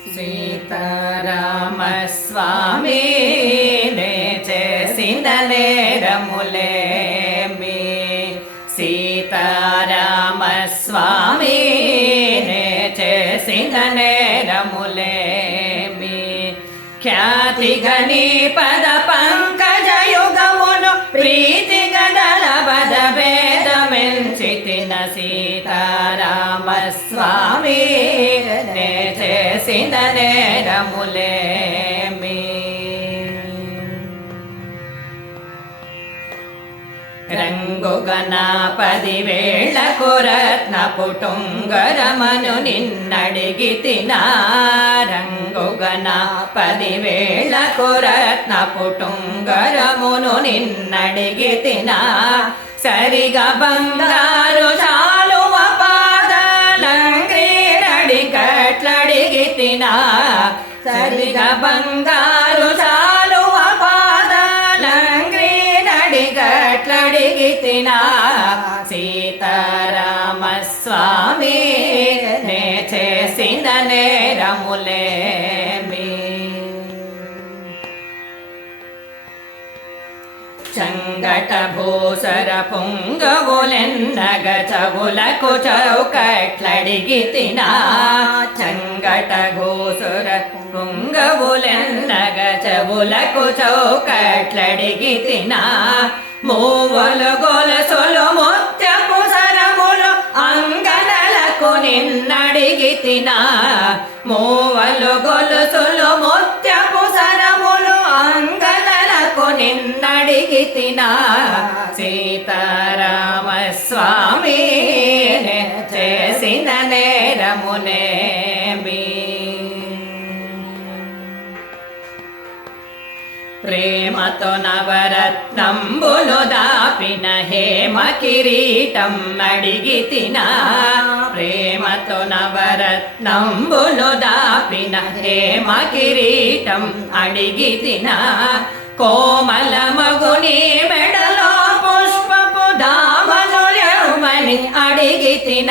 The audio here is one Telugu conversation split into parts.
సీతారామస్వామి నే చేసిన నేరములేమి సీతారామస్వామి నే చేసిన నేరములేమి ఖ్యాతి గణి పద పంకజయుగమును ప్రీతి గదల పద భేదమెంచితిన సీతారామస్వామి నే చేసిన నేరములేమి రంగుగన 10,000 రత్నపు టుంగరమను నిన్నడిగితిన రంగుగన 10,000 రత్నపు టుంగరమును నిన్నడిగితిన సరిగా బంగారు చాలువ పాదలంక్రీడడి కట్లడిగితిన సరిగా బంగారు చాలువ పాదలంక్రీడడి కట్లడిగితిన సీతారామస్వామి నే చేసిన నేరములేమి చంగట భూసర పొంగవులెన్నగ చెవులకు చౌకట్లడిగితిన చంగట భూసర పొంగవులెన్నగ చెవులకు చౌకట్లడిగితిన మూవలు గొలుసులు ముత్యపు సరములు అంగనలకు నిన్నడిగితిన మూవలు గొలుసులు ముత్యపు సరములు అంగనలకు నిన్నడిగితిన సీతారామస్వామి నే చేసిన నేరములేమి ప్రేమతో నవరత్నంబులు దాపిన హేమ కిరీటం అడిగితిన ప్రేమతో నవరత్నంబులు దాపిన హేమ కిరీటం అడిగితిన కోమల మగుని మెడలో పుష్పపు దామనులెవమని అడిగితిన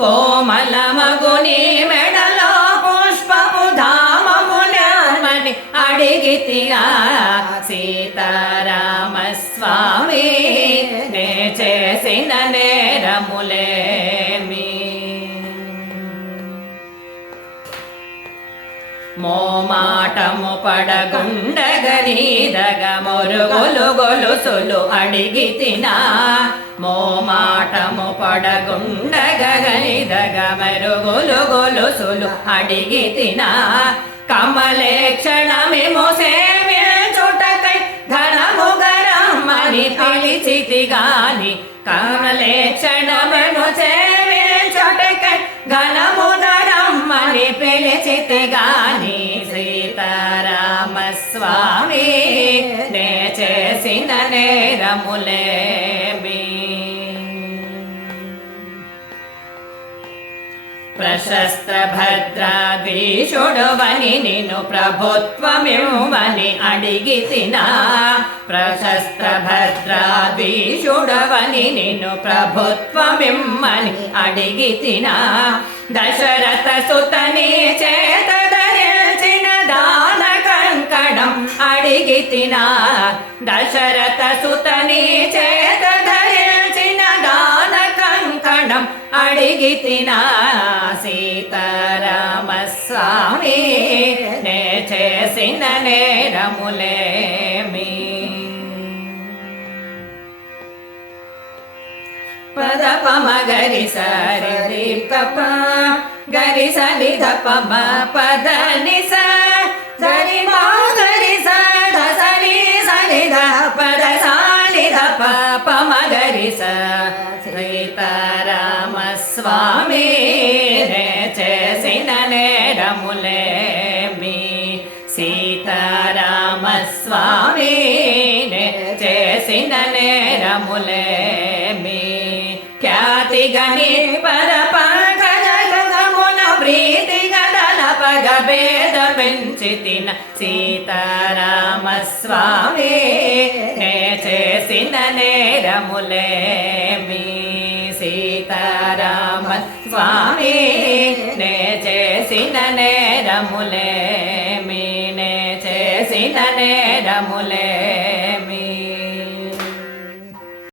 కోమల మగుని మెడలో పుష్పపు దామములెవమని అడిగితిన సీతారామస్వామి నే చేసిన నేరములేమి మోమాటము పడగుండగనీదగ మొరుగులు గొలుసులు అడిగితిన మోమాటము పడగుండగనీదగ మెరుగులు గొలుసులు అడిగితిన కమలేక్షణమిము సేవించుటకై ఘనము గరమ్మని పిలిచితి గాని కమలేక్షణమిము సేవించుటకై ఘనము గరమ్మని పిలిచితి గాని సీతారామస్వామి నే చేసిన నేరములేమి ప్రశస్త భద్రాద్రీషుడవని నిన్ను ప్రభుత్వమివ్వని అడిగితిన ప్రశస్త భద్రాద్రీషుడవని నిన్ను ప్రభుత్వమిమ్మని అడిగితిన దశరథ సుతని చేత ధరించిన దాన కంకణం అడిగితిన దశరథ సుతని చేత ధరించిన దాన కంకణం అడిగితిన సీతారామస్వామి నే చేసిన నేరములేమి పద పమ గరి సరి పప గరి సని ధ పమ పద ని స సరి మా గరి స ధ సని సని ధ పద సాని ధ ప పమ గరి స సీతారామస్వామి నే చేసిన నేరములేమి సీతారామస్వామి నే చేసిన నేరములేమి ఖ్యాతి గణి పర పంకజయుగమున ప్రీతి గదల పగ భేద పెంచితిన సీతారామస్వామి నే చేసిన నేరములేమి సీతారామస్వామి నే చేసిన చేసిన నేరములే మీనే చేసిన నేరములే